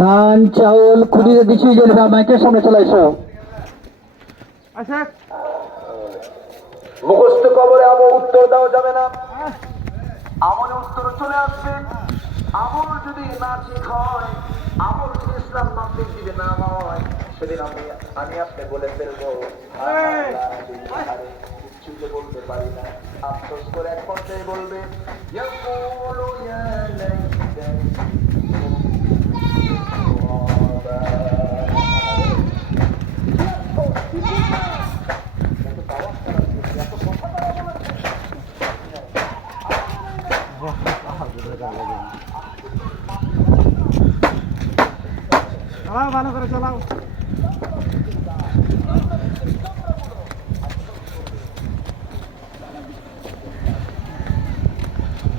ধান চাউল খুদিতে দিছে জেলেরা মাইকের সামনে চলে এসো। মুখস্থ কবরে আমল উত্তর দেওয়া যাবে না, আমলে উত্তর চলে আসবে। আমল যদি না ঠিক হয়, আমল যদি ইসলাম মাফিক যদি না হয়, সেদিন আমি আপনি বলে ফেলবো কিচ্ছুতে বলতে পারি না। আফসোস করে এক পর্যায়ে বলবে ইয়াকুলু ইয়া লাইতানি চালাও, ভালো করে চালাও।